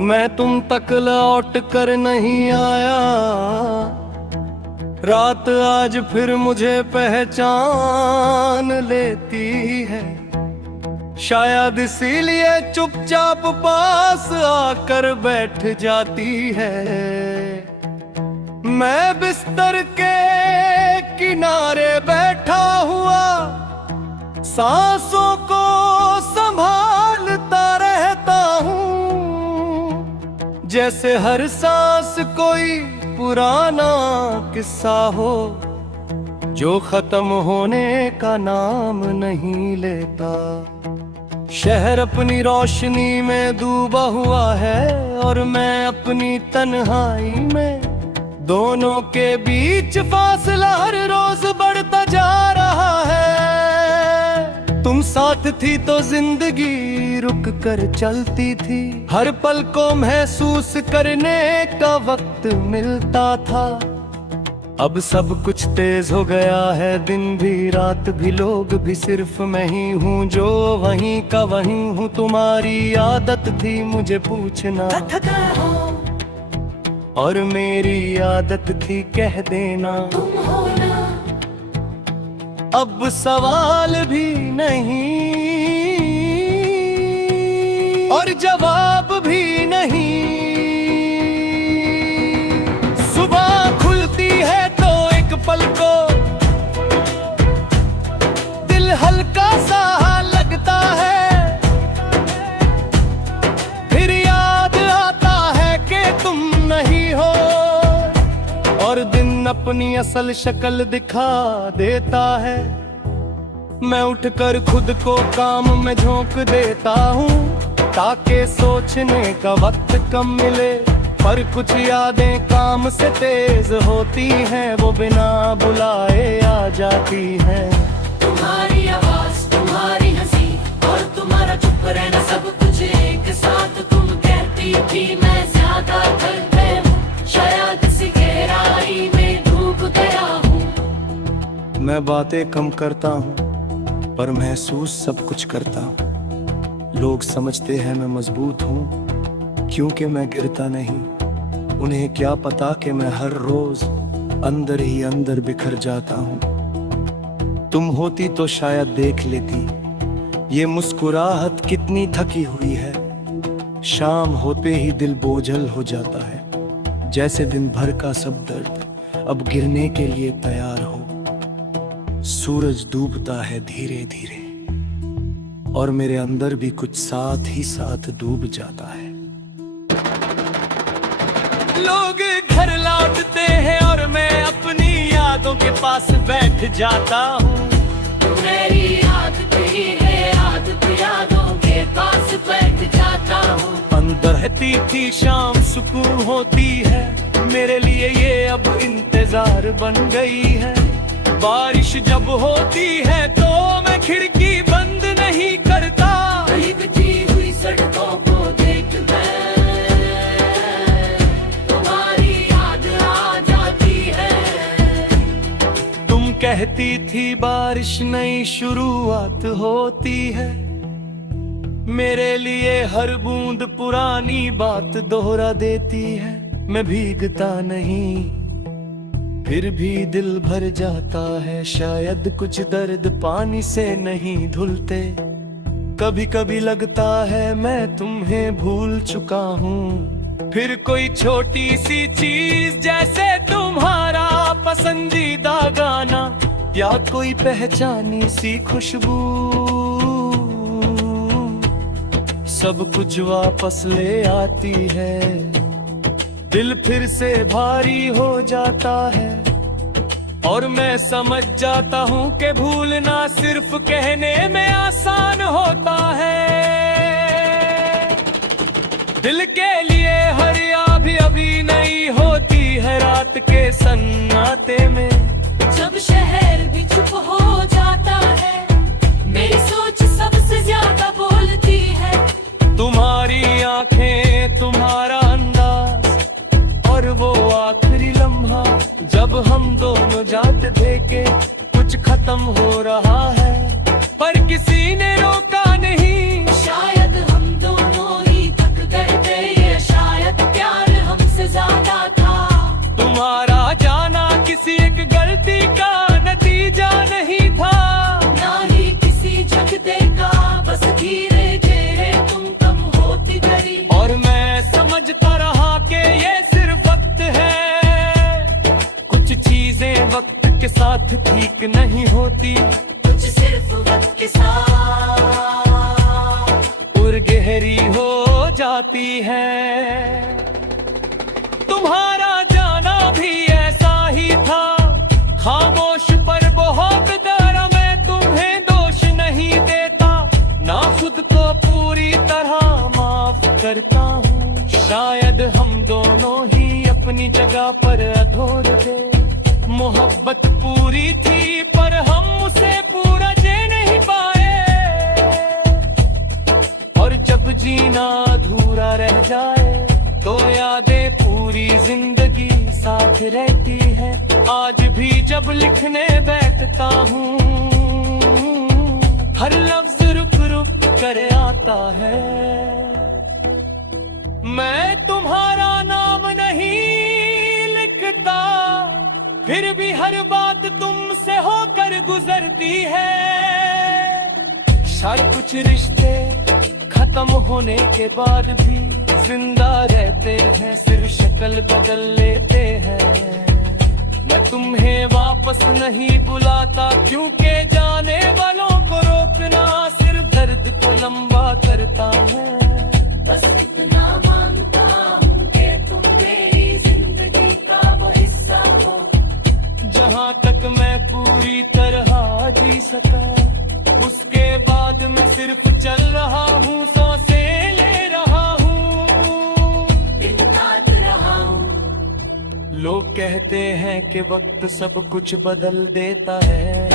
मैं तुम तक लौट कर नहीं आया। रात आज फिर मुझे पहचान लेती है, शायद इसीलिए चुपचाप पास आकर बैठ जाती है। मैं बिस्तर के किनारे बैठा हुआ सांसों को संभालता रहता हूँ, जैसे हर सांस कोई पुराना किस्सा हो जो खत्म होने का नाम नहीं लेता। शहर अपनी रोशनी में डूबा हुआ है और मैं अपनी तन्हाई में। दोनों के बीच फासला हर रोज बढ़ता जा रहा है। तुम साथ थी तो जिंदगी रुक कर चलती थी, हर पल को महसूस करने का वक्त मिलता था। अब सब कुछ तेज हो गया है, दिन भी रात भी लोग भी, सिर्फ मैं ही हूँ जो वहीं का वहीं हूँ। तुम्हारी आदत थी मुझे पूछना और मेरी आदत थी कह देना तुम हो ना। अब सवाल भी नहीं और जवाब भी नहीं। सुबह खुलती है तो एक पल को दिल हल्का सा लगता है, फिर याद आता है कि तुम नहीं हो और दिन अपनी असल शक्ल दिखा देता है। मैं उठकर खुद को काम में झोंक देता हूँ ताकि सोचने का वक्त कम मिले, पर कुछ यादें काम से तेज होती हैं, वो बिना बुलाए आ जाती हैं। तुम्हारी आवाज, तुम्हारी हंसी और तुम्हारा चुप रहना, सब कुछ एक साथ। तुम कहती थी मैं ज्यादा थक गया हूँ, शायद इसी गहराई में डूब गया हूँ। मैं बातें कम करता हूँ पर महसूस सब कुछ करता हूँ। लोग समझते हैं मैं मजबूत हूँ क्योंकि मैं गिरता नहीं। उन्हें क्या पता कि मैं हर रोज अंदर ही अंदर बिखर जाता हूँ। तुम होती तो शायद देख लेती ये मुस्कुराहट कितनी थकी हुई है। शाम होते ही दिल बोझल हो जाता है, जैसे दिन भर का सब दर्द अब गिरने के लिए तैयार हो। सूरज डूबता है धीरे धीरे और मेरे अंदर भी कुछ साथ ही साथ डूब जाता है। लोग घर लौटते हैं और मैं अपनी यादों के पास बैठ जाता हूँ। मेरी आदत ही है, आदत यादों के पास बैठ जाता हूँ। अंदर रहती थी शाम सुकून होती है, मेरे लिए ये अब इंतजार बन गई है। बारिश जब होती है तो मैं खिड़की बंद नहीं करता, भीगती हुई सड़कों को देख मैं तुम्हारी याद आ जाती है। तुम कहती थी बारिश नई शुरुआत होती है, मेरे लिए हर बूंद पुरानी बात दोहरा देती है। मैं भीगता नहीं फिर भी दिल भर जाता है, शायद कुछ दर्द पानी से नहीं धुलते। कभी कभी लगता है मैं तुम्हें भूल चुका हूँ, फिर कोई छोटी सी चीज जैसे तुम्हारा पसंदीदा गाना या कोई पहचानी सी खुशबू सब कुछ वापस ले आती है। दिल फिर से भारी हो जाता है और मैं समझ जाता हूँ कि भूलना सिर्फ कहने में आसान होता है। दिल के लिए हर भी अभी नहीं होती है रात के सन्नाटे में। जब शहर भी चुप हो जाता है, मेरी सोच सबसे ज्यादा बोलती है। तुम्हारी आंखें, तुम्हारा अंदाज और वो आखिरी लम्हा जब हम दोनों जाते थे के कुछ खत्म हो रहा है, पर किसी ने रोका नहीं। शायद हम दोनों ही थक गए थे, ये बात ठीक नहीं होती, कुछ सिर्फ वक्त के साथ और गहरी हो जाती है। तुम्हारा जाना भी ऐसा ही था, खामोश पर बहुत डरा। मैं तुम्हें दोष नहीं देता, ना खुद को पूरी तरह माफ करता हूँ। शायद हम दोनों ही अपनी जगह पर अधूरे थे। मोहब्बत पूरी थी पर हम उसे पूरा जी नहीं पाए, और जब जीना अधूरा रह जाए तो यादें पूरी जिंदगी साथ रहती है। आज भी जब लिखने बैठता हूँ, हर लफ्ज रुक रुक कर आता है। मैं तुम्हारा नाम नहीं लिखता, फिर भी हर बात तुमसे होकर गुजरती है। शायद कुछ रिश्ते खत्म होने के बाद भी जिंदा रहते हैं, सिर्फ शक्ल बदल लेते हैं। मैं तुम्हें वापस नहीं बुलाता, क्योंकि जाने वालों को रोकना सिर्फ दर्द को लंबा करता है। बस इतना मांगता हूँ कि तुम मेरी जिंदगी का वो हिस्सा हो, जहाँ तक मैं पूरी तरह जी सका। उसके बाद मैं सिर्फ चल रहा हूँ, सांसें ले रहा हूँ, दिन काट रहा हूँ। लोग कहते हैं कि वक्त सब कुछ बदल देता है,